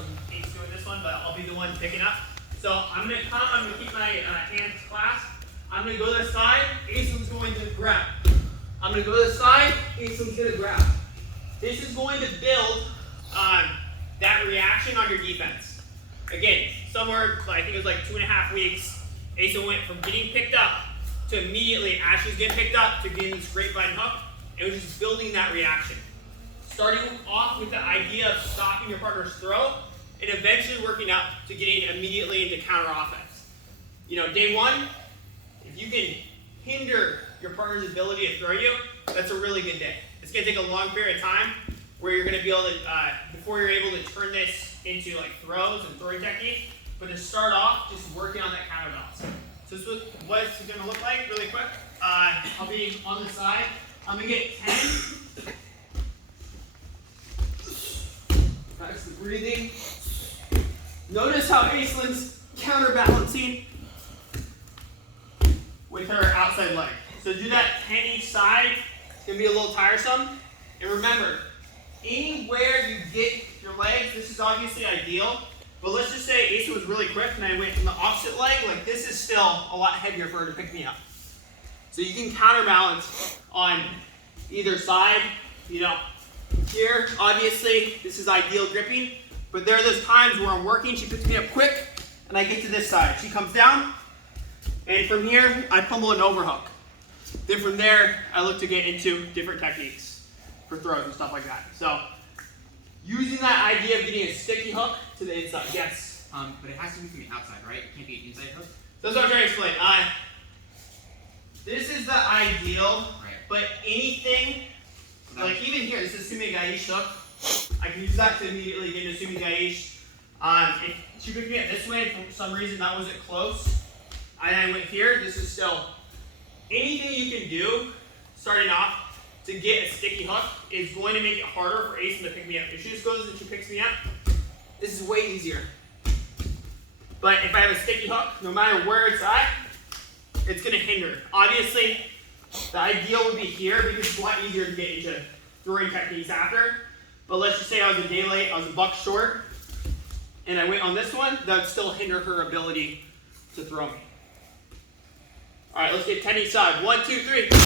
so Ace doing this one, but I'll be the one picking up. So I'm gonna come, I'm gonna keep my hands clasped. I'm gonna go to the side, Ace going to grab. I'm gonna go to the side, Ace gonna grab. This is going to build that reaction on your defense. Again, somewhere, I think it was like 2.5 weeks, Asa went from getting picked up to immediately, as she's getting picked up, to getting this grapevine hook. It was just building that reaction. Starting off with the idea of stopping your partner's throw, and eventually working up to getting immediately into counter offense. You know, day one, if you can hinder your partner's ability to throw you, that's a really good day. It's gonna take a long period of time where you're gonna be able to, before you're able to turn this into like throws and throwing technique, but to start off, just working on that counterbalance. So this is what it's gonna look like really quick. I'll be on the side. I'm gonna get 10. That's the breathing. Notice how Aislyn's counterbalancing with her outside leg. So do that 10 each side. It's gonna be a little tiresome. And remember, anywhere you get your legs, this is obviously ideal, but let's just say Asa was really quick and I went from the opposite leg, like this is still a lot heavier for her to pick me up. So you can counterbalance on either side. You know, here, obviously, this is ideal gripping, but there are those times where I'm working, she picks me up quick, and I get to this side. She comes down, and from here, I pummel an overhook. Then from there, I look to get into different techniques for throws and stuff like that. So, using that idea of getting a sticky hook to the inside. Yes? But it has to be from the outside, right? It can't be an inside hook? That's what I'm trying to explain. This is the ideal, right. But anything, like even here, this is Sumi Gaish hook. I can use that to immediately get into Sumi Gaish. If she picked me up this way, and for some reason that wasn't close, and I went here, this is still, anything you can do, starting off, to get a sticky hook is going to make it harder for Ace to pick me up. If she just goes and she picks me up, this is way easier. But if I have a sticky hook, no matter where it's at, it's going to hinder. Obviously, the ideal would be here because it's a lot easier to get into throwing techniques after. But let's just say I was a day late, I was a buck short, and I went on this one, that would still hinder her ability to throw me. All right, let's get 10 each side. 1, 2, 3.